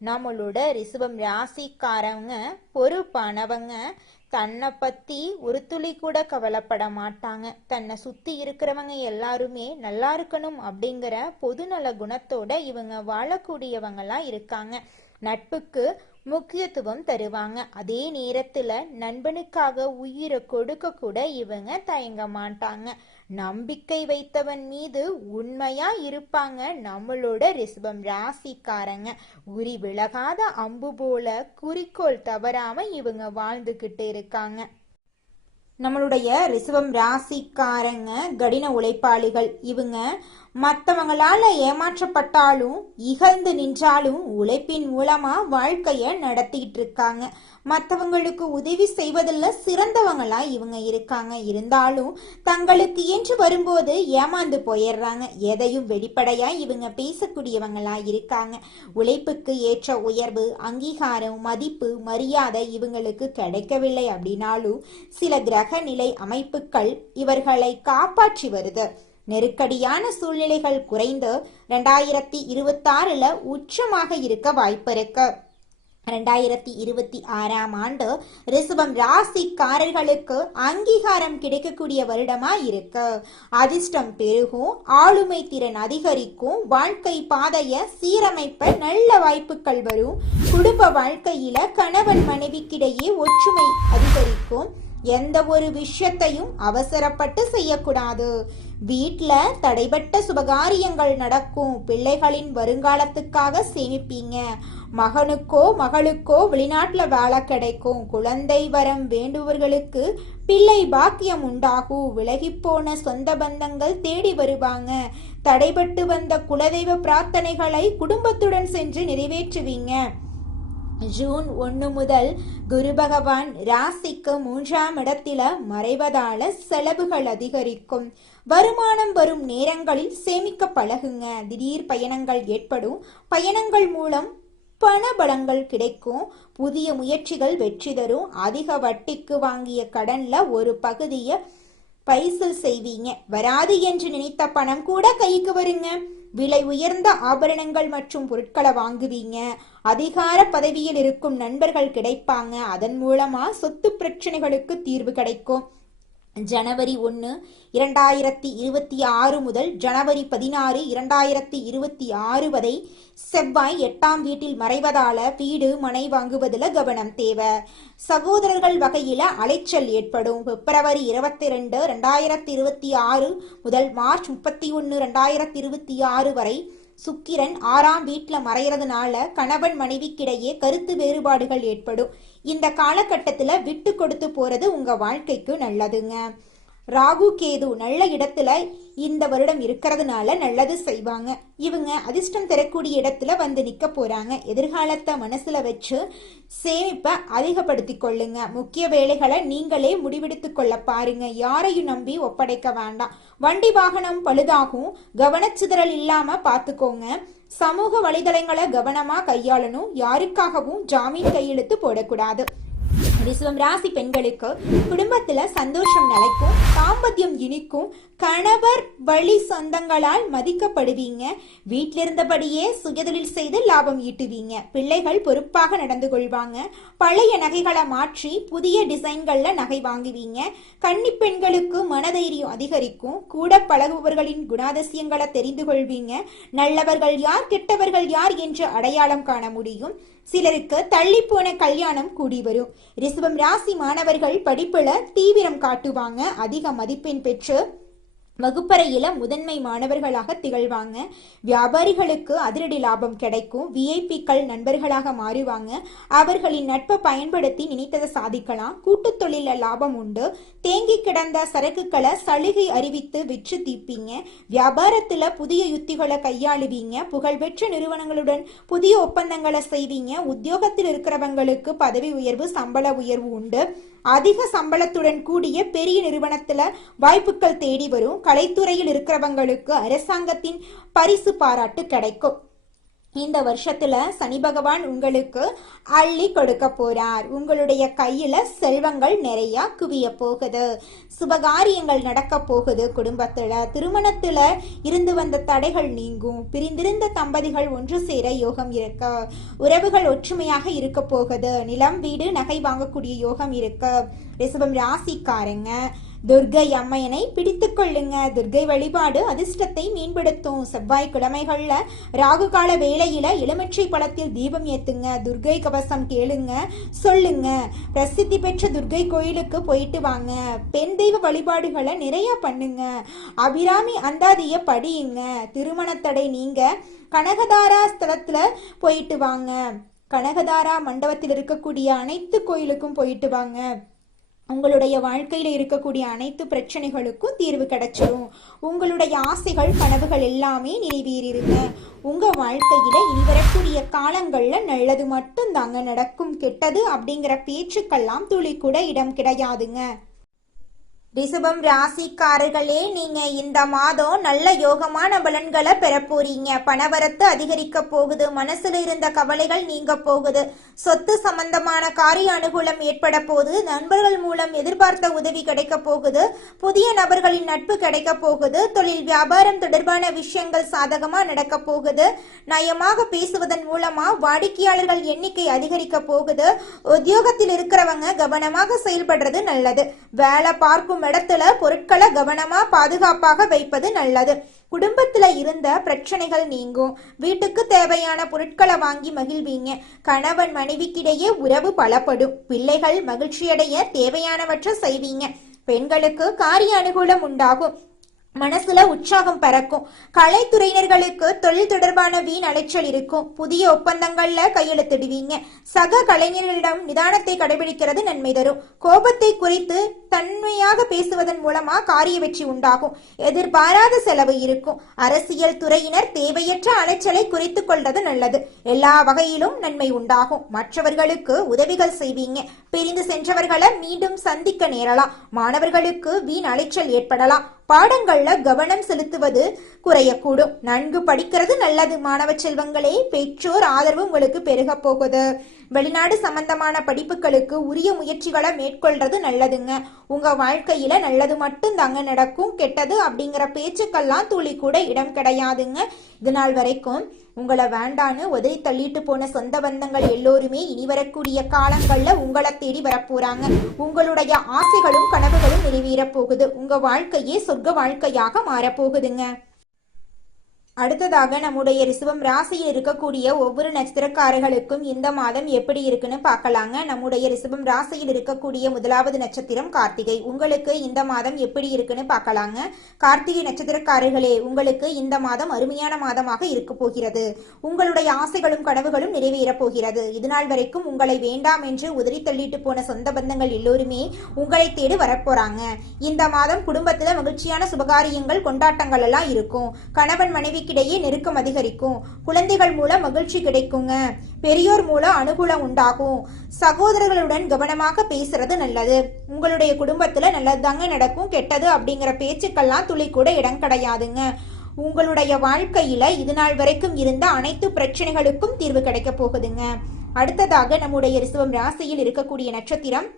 நம்மளோட ரிஷபம் ராசிக்காரவங்க பொறுப்பானவங்க தன்னை பத்தி ஒரு துளி கூட கவலைப்பட மாட்டாங்க. தன்னை சுத்தி இருக்கிறவங்க எல்லாருமே நல்லா இருக்கணும் அப்படிங்கிற பொதுநல குணத்தோட இவங்க வாழக்கூடியவங்களா இருக்காங்க. நட்புக்கு முக்கியத்துவம் தருவாங்க. அதே நேரத்துல நண்பனுக்காக உயிரை கொடுக்க கூட இவங்க தயங்க மாட்டாங்க. நம்பிக்கை வைத்தவன் மீது உண்மையா இருப்பாங்க நம்மளோட ரிசபம் ராசிக்காரங்க. உரி விலகாத அம்பு போல குறிக்கோள் தவறாம இவங்க வாழ்ந்துகிட்டு இருக்காங்க நம்மளுடைய ரிசவம் ராசிக்காரங்க கடின உழைப்பாளிகள். இவங்க மற்றவங்களால ஏமாற்றப்பட்டாலும் இகழ்ந்து நின்றாலும் உழைப்பின் மூலமா வாழ்க்கைய நடத்திட்டு இருக்காங்க. மற்றவங்களுக்கு உதவி செய்வதில் சிறந்தவங்களா இவங்க இருக்காங்க. இருந்தாலும் தங்களுக்கு என்று வரும்போது ஏமாந்து போயிடுறாங்க. எதையும் வெளிப்படையா இவங்க பேசக்கூடியவங்களா இருக்காங்க. உழைப்புக்கு ஏற்ற உயர்வு அங்கீகாரம் மதிப்பு மரியாதை இவங்களுக்கு கிடைக்கவில்லை அப்படின்னாலும் சில கிரக நிலை அமைப்புகள் இவர்களை காப்பாற்றி வருது. நெருக்கடியான சூழ்நிலைகள் குறைந்து ரெண்டாயிரத்தி இருபத்தாறுல உச்சமாக இருக்க வாய்ப்பு இருக்கு. ரெண்டாயிரத்தி இருபத்தி ஆறாம் ஆண்டு ரிசபம் ராசிக்காரர்களுக்கு அங்கீகாரம் கிடைக்கக்கூடிய வருடமா இருக்கு அதிர்ஷ்டம் பெருகும் ஆளுமை திறன் அதிகரிக்கும் வாழ்க்கை பாதைய சீரமைப்ப நல்ல வாய்ப்புகள் வரும். குடும்ப வாழ்க்கையில கணவன் மனைவிக்கிடையே ஒற்றுமை அதிகரிக்கும். எந்த ஒரு விஷயத்தையும் அவசரப்பட்டு செய்யக்கூடாது. வீட்டில் தடைபட்ட சுபகாரியங்கள் நடக்கும். பிள்ளைகளின் வருங்காலத்துக்காக சேமிப்பீங்க. மகனுக்கோ மகளுக்கோ வெளிநாட்டில் வேலை கிடைக்கும். குழந்தை வரம் வேண்டுபவர்களுக்கு பிள்ளை பாக்கியம் உண்டாகும். விலகிப்போன சொந்த பந்தங்கள் தேடி வருவாங்க. தடைபட்டு வந்த குலதெய்வ பிரார்த்தனைகளை குடும்பத்துடன் சென்று நிறைவேற்றுவீங்க. ஜூன் ஒன்று முதல் குரு பகவான் ராசிக்கு மூன்றாம் இடத்தில மறைவதால செலவுகள் அதிகரிக்கும். வருமானம் வரும் நேரங்களில் சேமிக்க பழகுங்க. திடீர் பயணங்கள் ஏற்படும். பயணங்கள் மூலம் பண பலங்கள் கிடைக்கும். புதிய முயற்சிகள் வெற்றி தரும். அதிக வட்டிக்கு வாங்கிய கடன்ல ஒரு பகுதியை பைசல் செய்வீங்க. வராது என்று நினைத்த பணம் கூட கைக்கு வருங்க. விலை உயர்ந்த ஆபரணங்கள் மற்றும் பொருட்களை வாங்குவீங்க. அதிகார பதவியில் இருக்கும் நண்பர்கள் கிடைப்பாங்க. அதன் மூலமா சொத்து பிரச்சனைகளுக்கு தீர்வு கிடைக்கும். ஜனவரி ஒன்று இரண்டாயிரத்தி இருபத்தி ஆறு முதல் ஜனவரி பதினாறு இரண்டாயிரத்தி இருபத்தி ஆறு வரை செவ்வாய் எட்டாம் வீட்டில் மறைவதால வீடு மனை வாங்குவதில் கவனம் தேவை. சகோதரர்கள் வகையில் அலைச்சல் ஏற்படும். பிப்ரவரி இருபத்தி ரெண்டு ரெண்டாயிரத்தி இருபத்தி ஆறு முதல் மார்ச் முப்பத்தி ஒன்று ரெண்டாயிரத்தி இருபத்தி ஆறு வரை சுக்கிரன் ஆறாம் வீட்டில் மறைகிறதுனால கணவன் மனைவிக்கிடையே கருத்து வேறுபாடுகள் ஏற்படும். இந்த காலகட்டத்தில் விட்டு கொடுத்து போறது உங்க வாழ்க்கைக்கு நல்லதுங்க. ராகு கேது நல்ல இடத்துல இந்த வருடம் இருக்கிறதுனால நல்லது செய்வாங்க. இவங்க அதிர்ஷ்டம் தரக்கூடிய இடத்துல வந்து நிக்க போறாங்க. எதிர்காலத்தை மனசுல வச்சு சேமிப்பை அதிகப்படுத்தி கொள்ளுங்க. முக்கிய வேலைகளை நீங்களே முடிவெடுத்து கொள்ள பாருங்க. யாரையும் நம்பி ஒப்படைக்க வேண்டாம். வண்டி வாகனம் பழுதாகும். கவனச்சிதறல் இல்லாம பாத்துக்கோங்க. சமூக வலைதளங்களை கவனமா கையாளணும். யாருக்காகவும் ஜாமீன் கையெழுத்து போடக்கூடாது. ரிசவம் ராசி பெண்களுக்கு குடும்பத்துல சந்தோஷம் நிலைக்கும் தாம்பத்தியம் இனிக்கும் கணவர் வழி சொந்தங்களால் மதிக்கப்படுவீங்க. வீட்டில் இருந்தபடியே சுயதொழில் செய்து லாபம் ஈட்டுவீங்க. பிள்ளைகள் பொறுப்பாக நடந்து கொள்வாங்க. பழைய நகைகளை மாற்றி புதிய டிசைன்களில் நகை வாங்குவீங்க. கன்னி பெண்களுக்கு மனதைரியம் அதிகரிக்கும். கூட பழகுபவர்களின் குணாதிசயங்களை தெரிந்து கொள்வீங்க. நல்லவர்கள் யார் கெட்டவர்கள் யார் என்று அடையாளம் காண முடியும். சிலருக்கு தள்ளி போன கல்யாணம் கூடி வரும். ரிசவம் ராசி மாணவர்கள் படிப்புல தீவிரம் காட்டுவாங்க. அதிக மதிப்பெண் பெற்று வகுப்பறையில முதன்மை மாணவர்களாக திகழ்வாங்க. வியாபாரிகளுக்கு அதிரடி லாபம் கிடைக்கும். விஐபிக்கள் நண்பர்களாக மாறுவாங்க. அவர்களின் நட்பை பயன்படுத்தி நினைத்ததை சாதிக்கலாம். கூட்டுத் தொழில லாபம் உண்டு. தேங்கி கிடந்த சரக்குகளை சலுகை அறிவித்து விற்று தீப்பீங்க வியாபாரத்துல புதிய யுத்திகளை கையாளுவீங்க. புகழ்பெற்ற நிறுவனங்களுடன் புதிய ஒப்பந்தங்களை செய்வீங்க. உத்தியோகத்தில் இருக்கிறவங்களுக்கு பதவி உயர்வு சம்பள உயர்வு உண்டு. அதிக சம்பளத்துடன் கூடிய பெரிய நிறுவனத்துல வாய்ப்புகள் தேடி வரும். கலைத்துறையில் இருக்கிறவங்களுக்கு அரசாங்கத்தின் பரிசு பாராட்டு கிடைக்கும். இந்த வருஷத்துல சனி பகவான் உங்களுக்கு அள்ளி கொடுக்க போறார். உங்களுடைய கையில செல்வங்கள் நிறைய குவிய போகுது. சுபகாரியங்கள் நடக்க போகுது குடும்பத்துல. திருமணத்துல இருந்து வந்த தடைகள் நீங்கும். பிரிந்திருந்த தம்பதிகள் ஒன்று சேர யோகம் இருக்கு. உறவுகள் ஒற்றுமையாக இருக்க போகுது. நிலம் வீடு நகை வாங்கக்கூடிய யோகம் இருக்கு. ரிசபம் ராசிக்காரங்க. துர்கை அம்மையனை பிடித்து கொள்ளுங்க. துர்கை வழிபாடு அதிர்ஷ்டத்தை மேம்படுத்தும். செவ்வாய் கிழமைகள்ல ராகு கால வேளையில எலுமிச்சை பழத்தில் தீபம் ஏத்துங்க. துர்கை கவசம் கேளுங்க சொல்லுங்க. பிரசித்தி பெற்ற துர்கை கோயிலுக்கு போயிட்டு வாங்க. பெண் தெய்வ வழிபாடுகளை நிறைய பண்ணுங்க. அபிராமி அந்தாதிய படியுங்க. திருமணத்தடை நீங்க கனகதாரா ஸ்தலத்துல போயிட்டு வாங்க. கனகதாரா மண்டபத்தில் இருக்கக்கூடிய அனைத்து கோயிலுக்கும் போயிட்டு வாங்க. உங்களுடைய வாழ்க்கையில இருக்கக்கூடிய அனைத்து பிரச்சனைகளுக்கும் தீர்வு கிடைச்சிடும் உங்களுடைய ஆசைகள் கனவுகள் எல்லாமே நிறைவேறிருங்க உங்க வாழ்க்கையில இனி வரக்கூடிய காலங்கள்ல நல்லது மட்டும் தாங்க நடக்கும். கெட்டது அப்படிங்கிற பேச்சுக்கெல்லாம் துளி கூட இடம் கிடையாதுங்க. ரிஷபம் ராசிக்காரர்களே நீங்க இந்த மாதம் நல்ல யோகமான பலன்களை பெற போறீங்க பணவரத்து அதிகரிக்க போகுது. மனசுல இருந்த கவலைகள் நீங்க போகுது. சொத்து சம்பந்தமான காரிய அனுகூலம் ஏற்பட போகுது. நண்பர்கள் மூலம் எதிர்பார்த்த உதவி கிடைக்க போகுது. புதிய நபர்களின் நட்பு கிடைக்க போகுது. தொழில் வியாபாரம் தொடர்பான விஷயங்கள் சாதகமா நடக்க போகுது. நயமாக பேசுவதன் மூலமா வாடிக்கையாளர்கள் எண்ணிக்கை அதிகரிக்க போகுது. உத்தியோகத்தில் இருக்கிறவங்க கவனமாக செயல்படுறது நல்லது. வேலை பார்க்கும் இடத்துல பொருட்களை கவனமா பாதுகாப்பாக வைப்பது நல்லது. குடும்பத்துல இருந்த பிரச்சனைகள் நீங்கும். வீட்டுக்கு தேவையான பொருட்களை வாங்கி மகிழ்வீங்க. கணவன் மனைவிக்கிடையே உறவு பலப்படும். பிள்ளைகள் மகிழ்ச்சியடைய தேவையானவற்றை செய்வீங்க. பெண்களுக்கு காரிய அனுகூலம் உண்டாகும். மனசுல உற்சாகம் பறக்கும். கலைத்துறையினர்களுக்கு தொழில் தொடர்பான வீண் அலைச்சல் இருக்கும். புதிய ஒப்பந்தங்கள்ல கையெழுத்திடுவீங்க. சக கலைஞர்களிடம் நிதானத்தை கடைபிடிக்கிறது நன்மை தரும். கோபத்தை குறித்து தன்மையாக பேசுவதன் மூலமா காரிய வெற்றி உண்டாகும். எதிர்பாராத செலவு இருக்கும். அரசியல் துறையினர் தேவையற்ற அலைச்சலை குறித்து கொள்வது நல்லது. எல்லா வகையிலும் நன்மை உண்டாகும். மற்றவர்களுக்கு உதவிகள் செய்வீங்க. பிரிந்து சென்றவர்களை மீண்டும் சந்திக்க நேரலாம். மாணவர்களுக்கு வீண் அலைச்சல் ஏற்படலாம். பாடங்கள்ல கவனம் செலுத்துவது குறையக்கூடும். நன்கு படிக்கிறது நல்லது மாணவ செல்வங்களே. பெற்றோர் ஆதரவு உங்களுக்கு பெருக போகுது. வெளிநாடு சம்பந்தமான படிப்புகளுக்கு உரிய முயற்சிகளை மேற்கொள்றது நல்லதுங்க. உங்க வாழ்க்கையில நல்லது மட்டும் தாங்க நடக்கும் கெட்டது அப்படிங்கிற பேச்சுக்கெல்லாம் துளி கூட இடம் கிடையாதுங்க. இது நாள் வரைக்கும் உங்களை வேண்டான்னு உதறி தள்ளிட்டு போன சொந்த பந்தங்கள் எல்லோருமே இனி வரக்கூடிய காலங்கள்ல உங்களை தேடி வரப்போறாங்க. உங்களுடைய ஆசைகளும் கனவுகளும் நிறைவேறப் போகுது. உங்க வாழ்க்கையே சொர்க்க வாழ்க்கையாக மாறப்போகுதுங்க அடுத்ததாக நம்முடைய ரிசுவம் ராசியில் இருக்கக்கூடிய ஒவ்வொரு நட்சத்திரக்காரர்களுக்கும் இந்த மாதம் எப்படி இருக்குன்னு பார்க்கலாங்க. நம்முடைய ரிசுவம் ராசியில் இருக்கக்கூடிய முதலாவது நட்சத்திரம் கார்த்திகை. உங்களுக்கு இந்த மாதம் எப்படி இருக்குன்னு பார்க்கலாங்க. கார்த்திகை நட்சத்திரக்காரர்களே உங்களுக்கு இந்த மாதம் அருமையான மாதமாக இருக்க போகிறது. உங்களுடைய ஆசைகளும் கனவுகளும் நிறைவேறப் போகிறது. இதுநாள் வரைக்கும் உங்களை வேண்டாம் என்று உதறி தள்ளிட்டு போன சொந்த பந்தங்கள் எல்லோருமே உங்களை தேடி வரப்போறாங்க இந்த மாதம் குடும்பத்துல மகிழ்ச்சியான சுபகாரியங்கள் கொண்டாட்டங்கள் எல்லாம் இருக்கும். கணவன் மனைவிக்கிடையே நெருக்கம் அதிகரிக்கும். குழந்தைகள் மூலம் மகிழ்ச்சி கிடைக்குங்க. பெரியோர் மூலம் அனுகூலம் உண்டாகும். சகோதரர்களுடன் கவனமாக பேசுறது நல்லது. உங்களுடைய குடும்பத்துல நல்லதுதாங்க நடக்கும் கெட்டது அப்படிங்கிற பேச்சுக்கெல்லாம் துளி கூட இடம் கிடையாதுங்க. உங்களுடைய வாழ்க்கையில இது நாள் வரைக்கும் இருந்த அனைத்து பிரச்சனைகளுக்கும் தீர்வு கிடைக்க போகுதுங்க. அடுத்ததாக நம்முடைய ரிசவம் ராசியில் இருக்கக்கூடிய நட்சத்திரம்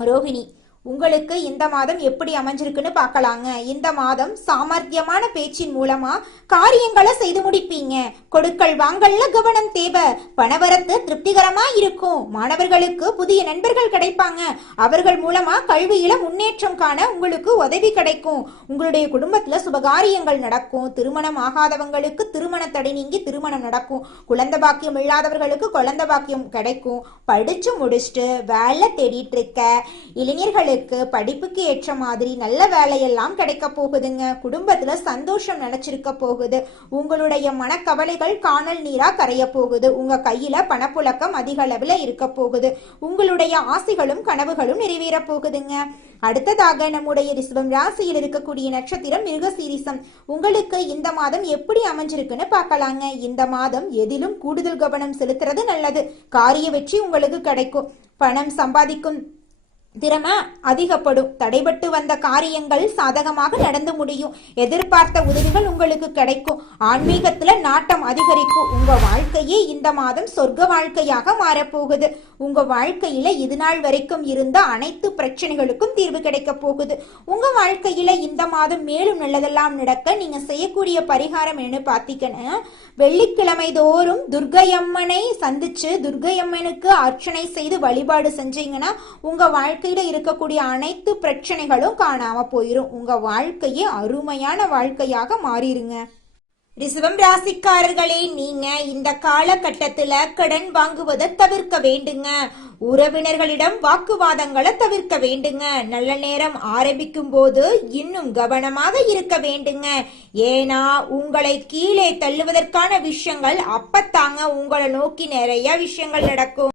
ரோஹிணி உங்களுக்கு இந்த மாதம் எப்படி அமைஞ்சிருக்குன்னு பார்க்கலாங்க. இந்த மாதம் சாமர்த்தியமான பேச்சின் மூலமா காரியங்களை செய்து முடிப்பீங்க. கொடுக்கல் வாங்கல்ல கவனம் தேவை. பணவரத்து திருப்திகரமா இருக்கும். மாணவர்களுக்கு புதிய நண்பர்கள் கிடைப்பாங்க. அவர்கள் மூலமா கல்வியில முன்னேற்றம் காண உங்களுக்கு உதவி கிடைக்கும். உங்களுடைய குடும்பத்துல சுபகாரியங்கள் நடக்கும். திருமணம் ஆகாதவங்களுக்கு திருமண தடை நீங்கி திருமணம் நடக்கும். குழந்தை பாக்கியம் இல்லாதவர்களுக்கு குழந்தை பாக்கியம் கிடைக்கும். படிச்சு முடிச்சுட்டு வேலை தேடிட்டு இருக்க. இளைஞர்களுக்கு உங்களுக்கு படிப்புக்கு ஏற்ற மாதிரி நல்ல வேலையெல்லாம் கிடைக்க போகுதுங்க. குடும்பத்துல சந்தோஷம் நினைச்சிருக்க போகுது. உங்களுடைய மனக்கவலைகள் காணல் நீரா கரைய போகுது. உங்க கையில பணப்புழக்கம் அதிக அளவுல இருக்க போகுது. உங்களுடைய ஆசைகளும் கனவுகளும் நிறைவேற போகுதுங்க. அடுத்ததாக நம்முடைய ரிசவம் ராசியில் இருக்கக்கூடிய நட்சத்திரம் மிருகசீரிசம். உங்களுக்கு இந்த மாதம் எப்படி அமைஞ்சிருக்குன்னு பார்க்கலாங்க. இந்த மாதம் எதிலும் கூடுதல் கவனம் செலுத்துறது நல்லது. காரிய வெற்றி உங்களுக்கு கிடைக்கும். பணம் சம்பாதிக்கும் திறமை அதிகப்படும். தடைபட்டு வந்த காரியங்கள் சாதகமாக நடந்து முடியும். எதிர்பார்த்த உதவிகள் உங்களுக்கு கிடைக்கும். ஆன்மீகத்துல நாட்டம் அதிகரிக்கும். உங்க வாழ்க்கையே இந்த மாதம் சொர்க்க வாழ்க்கையாக மாறப்போகுது. உங்க வாழ்க்கையில இது நாள் வரைக்கும் இருந்த அனைத்து பிரச்சனைகளுக்கும் தீர்வு கிடைக்க போகுது. உங்க வாழ்க்கையில இந்த மாதம் மேலும் நல்லதெல்லாம் நடக்க நீங்க செய்யக்கூடிய பரிகாரம் என்ன பார்த்தீங்கன்னா வெள்ளிக்கிழமை தோறும் துர்கையம்மனை சந்திச்சு துர்கையம்மனுக்கு அர்ச்சனை செய்து வழிபாடு செஞ்சீங்கன்னா உங்க வாழ்க்கையில இருக்கக்கூடிய அனைத்து பிரச்சனைகளும் காணாம போயிரும். உங்க வாழ்க்கையே அருமையான வாழ்க்கையாக மாறிடுங்க ரிசவம் ராசிக்காரர்களே நீங்க இந்த காலகட்டத்துல கடன் வாங்குவதை தவிர்க்க வேண்டுங்க. உறவினர்களிடம் வாக்குவாதங்களை தவிர்க்க வேண்டுங்க. நல்ல நேரம் ஆரம்பிக்கும் போது இன்னும் கவனமாக இருக்க வேண்டுங்க. ஏன்னா உங்களை கீழே தள்ளுவதற்கான விஷயங்கள் அப்பத்தாங்க உங்களை நோக்கி நிறைய விஷயங்கள் நடக்கும்.